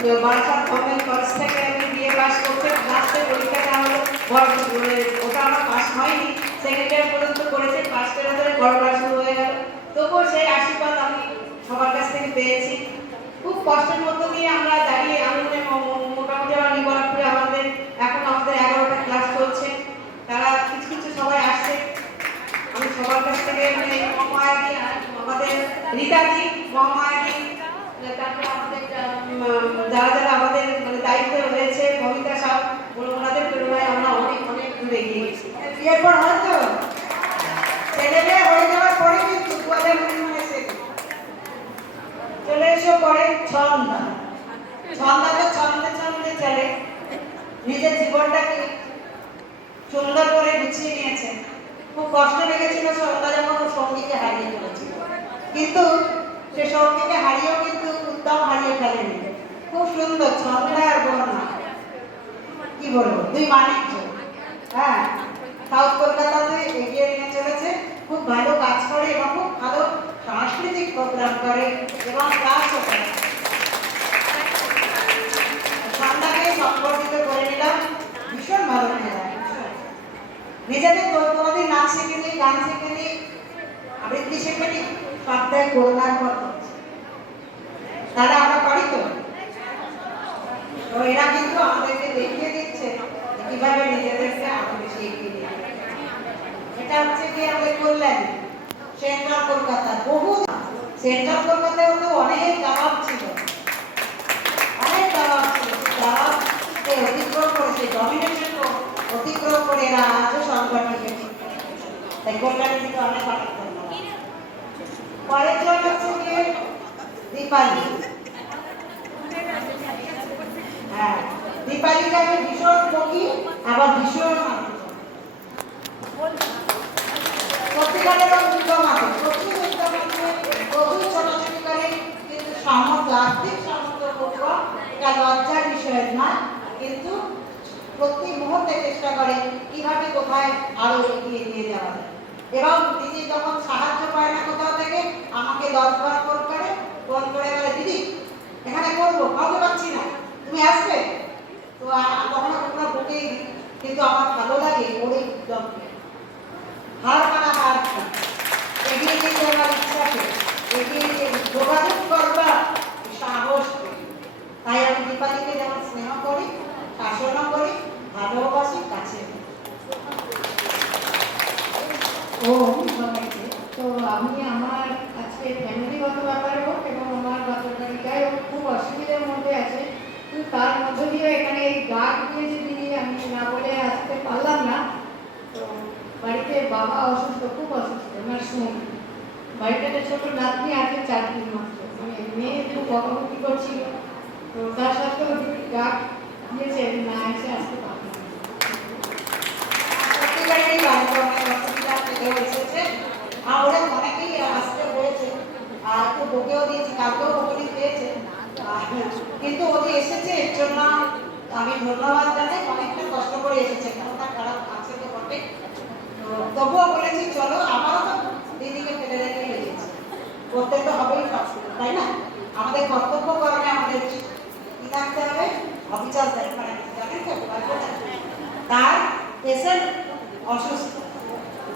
Barasat government college থেকে আমি BA pass করতে লাস্টে পরীক্ষাটা হলো ওটা আমার পাস হয়নি, সেকেন্ড ইয়ার পর্যন্ত করেছি, ফার্স্ট ইয়ার ধরে করোনা শুরু হয়ে গেল। তবুও সেই আশীর্বাদ আমি সবার কাছ থেকে পেয়েছি। খুব কষ্টের মধ্য দিয়ে আমরা দাঁড়িয়ে আনন্দে মোটামুটি আমার নিবরাপুরে আমাদের এখন আমাদের 11টা ক্লাস চলছে, তারা কিছু কিছু সবাই আসছে। আমি সবার কাছ থেকে মানে মহামায়াদি আমাদের রীতাদি মহামায়াদি, তারপরে আমাদের যারা যারা আমাদের মানে দায়িত্বে রয়েছে কবিতা সাহ, ওনাদের প্রেরণায় আমরা অনেক অনেক দূরে এগিয়ে গেছি। এরপর হয়তো ছেলে মেয়ে হয়ে যাওয়ার পরে কিন্তু 2019 চলে এসে পরে ছন্দা ছন্দাকে ছন্দে ছন্দে চলে নিজের জীবনটাকে সুন্দর করে গুছিয়ে নিয়েছে। খুব কষ্ট লেগেছিল ছন্দা যখন ওর সঙ্গীকে হারিয়ে ফেলেছিল, কিন্তু সে সঙ্গীকে হারিয়েও কিন্তু উদ্যম হারিয়ে ফেলেনি। খুব সুন্দর ছন্দা আর বর্ণা, কি বলবো, দুই মানিক। হ্যাঁ, সাউথ কলকাতাতে এগিয়ে নিয়ে চলেছে, খুব ভালো কাজ করে এবং খুব ভালো সাংস্কৃতিক প্রোগ্রাম করে এবং ক্লাসও করে। সন্ধ্যাকে সম্পর্কিত করে নিলাম, ভীষণ ভালো মেয়েরা। নিজেদের কোনোদিন নাচ শেখেনি, গান শেখেনি, আবৃত্তি শেখেনি, সবটাই করোনার পর তারা আমরা পারি তো। এরা কিন্তু আমাদেরকে দেখিয়ে দিচ্ছে কিভাবে নিজেদেরকে আরো বেশি এগিয়ে নিয়ে যাবে। এটা হচ্ছে কি আমাদের কল্যাণ সেন্ট্রাল কলকাতা, বহু সেন্ট্রাল কলকাতায় তো অনেক দাবাব ছিল, অনেক দাবাব ছিল। দাবাবকে অতিক্রম করেছে, ডমিনেশন অতিক্রম করে এরা আজও সংগঠনকে তাই কল্যাণের দিকে অনেক অনেক ধন্যবাদ। পরের জন হচ্ছে গিয়ে দীপালি। হ্যাঁ, দীপালিকে আমি ভীষণ বকি, আবার ভীষণ সত্যিকারের উদ্যম আছে, প্রচুর উদ্যম আছে, প্রচুর ছোটাছুটি করে, কিন্তু সামর্থ্য, আর্থিক সামর্থ্য করবো এটা লজ্জার বিষয় নয়, কিন্তু প্রতি মুহূর্তে চেষ্টা করে কিভাবে কোথায় আরো এগিয়ে নিয়ে যাওয়া যায়। এবং দিদি যখন সাহায্য পায় না কোথাও থেকে আমাকে 10বার ফোন করে বলে, দিদি এখানে করবো, কাউকে পাচ্ছি না, তুমি আসবে তো। কখনো কখনো বকেই, কিন্তু আমার ভালো লাগে ওর এই উদ্যমকে, হার মানা হার এগিয়ে নিয়ে যাওয়ার ইচ্ছাকে, এগিয়ে যোগাযোগ করবার সাহস করি। তাই আমি দীপালিকে যেমন স্নেহ করি, শাসনও করি, ভালোবাসি, কাছে। ও সবাইকে তো আমি আমার আজকে ফ্যামিলিগত ব্যাপারে হোক এবং আমার গতকালটাই খুব অসুবিধার মধ্যে আছে, কিন্তু তার মধ্যে দিয়ে এখানে এই ডাক দিয়েছে দিদি, আমি না বলে আসতে পারলাম না। তো বাড়িতে বাবা অসুস্থ, খুব অসুস্থ, আমার সঙ্গে বাড়িটাতে ছোট নাতনি আছে 4 দিন মাত্র, মানে মেয়ে খুব বকাবকি করছিল, তো তার সত্ত্বেও দিদি ডাক দিয়েছে, না এসে আসতে পারলাম না। সত্যিকারেরই বাড়িতে অনেক অসুবিধা থেকেও এসেছে, আমরা অনেকেই আসতে হয়েছে, আর একটু বকেও দিয়েছি, কালকেও বকে পেয়েছে, কিন্তু ওদের এসেছে এর জন্য আমি ধন্যবাদ জানাই। অনেকটা কষ্ট করে এসেছে, মনটা খারাপ আছে তো বটে, তবুও বলেছি চলো, আমারও তো দিদিকে ফেলে রেখে গেছি, করতে তো হবেই সব, তাই না? আমাদের কর্তব্য কর্মে আমাদের কি থাকতে হবে, অবিচার মানে জানেন তো, তার পেশেন্ট অসুস্থ,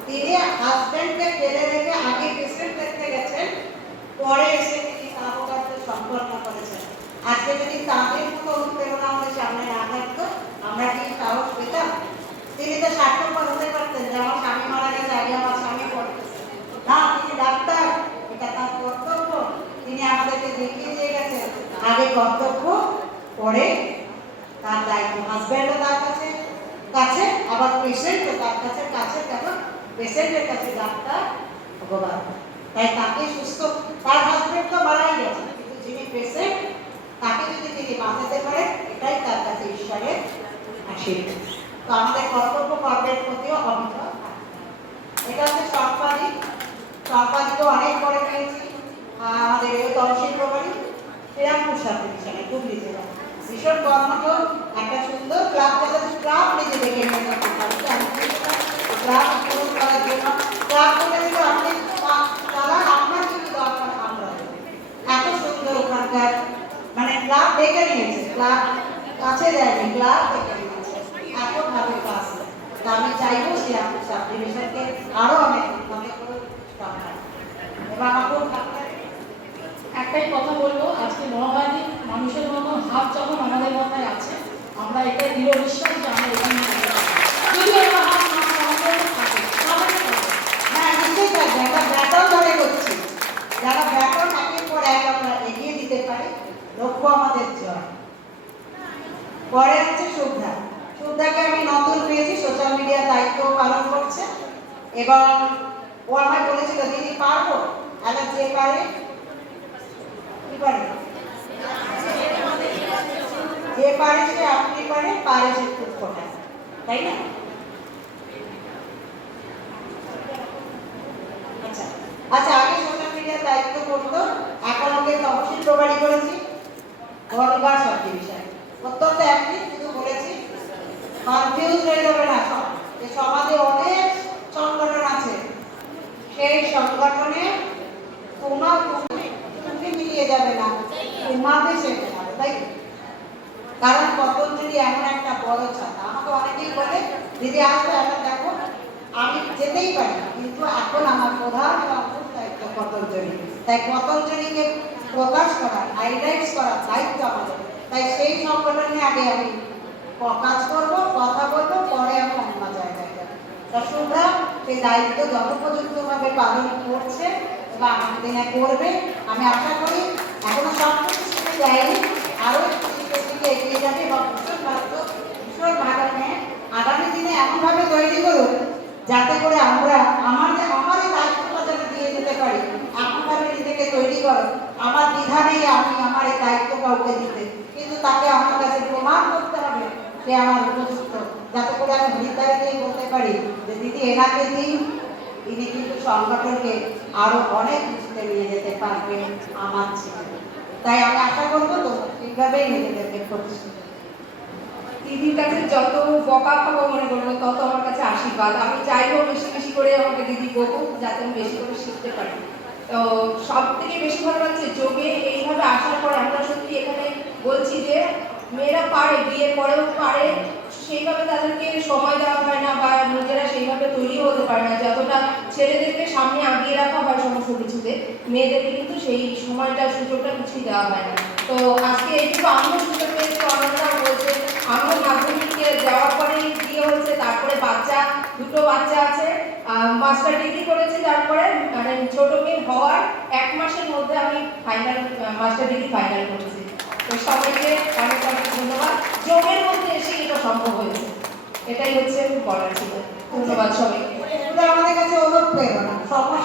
তিনি হাজবেন্ডকে ফেলে রেখে আগে পেশেন্ট দেখতে গেছেন, পরে এসে তিনি কাজ সম্পন্ন করেছেন। আজকে যদি তাদের মতো অনুপ্রেরণা আমাদের সামনে না থাকতো, আমরা কি সাহস পেতাম? তিনি তো স্বার্থপর হতে পারতেন যে আমার স্বামী মারা গেছে, আগে আমার স্বামী পড়তেছে না, তিনি ডাক্তার, এটা তার কর্তব্য, তিনি আমাদেরকে দেখিয়ে দিয়ে গেছেন আগে কর্তব্য, পরে তার দায়িত্ব। হাজব্যান্ডও তার কাছে কাছে, আবার পেশেন্টও তার কাছে কাছে, কারণ পেশেন্টের কাছে ডাক্তার ভগবান। তাই তাকে সুস্থ, তার হাজব্যান্ড তো মারাই গেছে, কিন্তু যিনি পেশেন্ট তাকে যদি তিনি বাঁচাতে পারেন, এটাই তার কাছে ঈশ্বরের আশীর্বাদ। তো আমাদের কর্তব্য কর্মের প্রতিও অবিচল। এটা হচ্ছে সম্পাদিক, সম্পাদিকও অনেক পরে পেয়েছি, আমাদের এই তহসিল প্রবারী শ্রীরামপুর সাথে মিশনে হুগলি জেলা, ভীষণ কর্মঠ, একটা সুন্দর ক্লাব চালাতে, ক্লাব নিজে দেখে নিয়ে ক্লাব শুরু করার জন্য ক্লাব করে দিলে আপনি চালান, আপনার যদি দরকার আমরা এত সুন্দর ওখানকার মানে ক্লাব দেখে নিয়েছে, ক্লাব কাছে যায়নি, ক্লাব দেখে নিয়েছে, এখন ভাবে ক্লাসে। তা আমি চাইবো সে সাব ডিভিশনকে আরো অনেক অনেক সম্মান এবং আমার খুব ভালো লাগে। একটাই কথা বলবো, আজকে মহামারী মানুষের মতো হাত যখন আমাদের মাথায় আছে, আমরা এটাই দৃঢ় বিশ্বাস যে আমরা এখানে থাকতে পারবো। যদি আমরা হাত না আমাদের থাকে তাহলে কি হবে? হ্যাঁ নিশ্চয়ই থাকবে, একটা ব্যাটন ধরে করছি, যারা ব্যাটন একের পর এক আমরা এগিয়ে দিতে পারি, লক্ষ্য আমাদের জয়। পরে হচ্ছে শুভ্রা। শুভ্রাকে আমি নতুন পেয়েছি, সোশ্যাল মিডিয়ার দায়িত্ব পালন করছে এবং ও আমায় বলেছিল দিদি পারবো, আবার যে পারে কি পারে, যে পারে সে আপনি পারে, পারে সে খুব ফোটায়, তাই না? আচ্ছা আচ্ছা, আগে সোশ্যাল মিডিয়ার দায়িত্ব করতো, এখন ওকে তহসিল প্রবারী করেছি বনগাঁ সাব ডিভিশন। অত্যন্ত অ্যাক্টিভ, শুধু বলেছি কনফিউজ হয়ে যাবে না, যে সমাজে অনেক সংগঠন আছে, সেই সংগঠনে তোমার তুমি মিলিয়ে যাবে না, তোমাকে শেখে যাবে, তাই তো? কারণ পতঞ্জলি এমন একটা বড় ছাতা, আমাকে অনেকেই বলে দিদি আসবে, এখন দেখো আমি যেতেই পারি, কিন্তু এখন আমার প্রধান এবং মূল দায়িত্ব পতঞ্জলি, তাই পতঞ্জলিকে প্রকাশ করা, হাইলাইটস করার দায়িত্ব আমাদের। তাই সেই সংগঠনে আগে আমি কাজ করবো, কথা বলবো, পরে আমি অন্য জায়গায় যাবো। তা শুভ্রা সেই দায়িত্ব যথোপযুক্তভাবে পালন করছে এবং আগামী দিনে করবে। আমি আশা করি এখনো সব কিছু শিখে যায়নি, আরও একটু শিখে শিখে এগিয়ে যাবে এবং ভীষণ ভালো মেয়ে আগামী দিনে এমনভাবে তৈরি করুক যাতে করে আমরা আমার এই দায়িত্বটা যেন দিয়ে যেতে পারি, এমনভাবে নিজেকে তৈরি করো আমার বিধানেই আমি আমার এই দায়িত্ব কাউকে দিতে, কিন্তু তাকে আমার কাছে প্রমাণ করতে হবে সে আমার উপযুক্ত, যাতে করে আমি হৃদয় দিয়ে বলতে পারি যে দিদি এনাকে দিন, তিনি কিন্তু সংগঠনকে আরো অনেক কিছুতে নিয়ে যেতে পারবে আমার ছেলে। তাই আমি আশা করবো তো ঠিকভাবেই নিজেদেরকে প্রতিষ্ঠিত। দিদির কাছে যত বকা খাবো মনে করবো তত আমার কাছে আশীর্বাদ। আমি চাইবো বেশি বেশি করে আমাকে দিদি বকুক, যাতে আমি বেশি করে শিখতে পারি। তো সব থেকে বেশি ভালো লাগছে যোগে এইভাবে আসার পর আমরা সত্যি এখানে বলছি যে মেয়েরা পারে, বিয়ের পরেও পারে, সেইভাবে তাদেরকে সময় দেওয়া হয় না বা নিজেরা সেইভাবে তৈরি হতে পারে না, যতটা ছেলেদেরকে সামনে আগিয়ে রাখা হয় সমস্ত কিছুতে, মেয়েদেরকে কিন্তু সেই সময়টা সুযোগটা কিছুই দেওয়া হয় না। তো আজকে এইটুকু আমিও সুযোগ পেয়েছি, অনন্যা বলছে আমিও মাধ্যমিকে দেওয়ার পরেই বিয়ে হয়েছে, তারপরে দুটো বাচ্চা আছে, মাস্টার ডিগ্রি করেছি, তারপরে মানে ছোট মেয়ে হওয়ার 1 মাসের মধ্যে আমি ফাইনাল মাস্টার ডিগ্রি ফাইনাল করেছি। তো সবাইকে অনেক অনেক ধন্যবাদ, যোগের মধ্যে এসে এটা সম্ভব হয়েছে, এটাই হচ্ছে বলার ছিল। ধন্যবাদ সবাইকে। আমাদের কাছে অনুপ্রেরণা, সমস্যা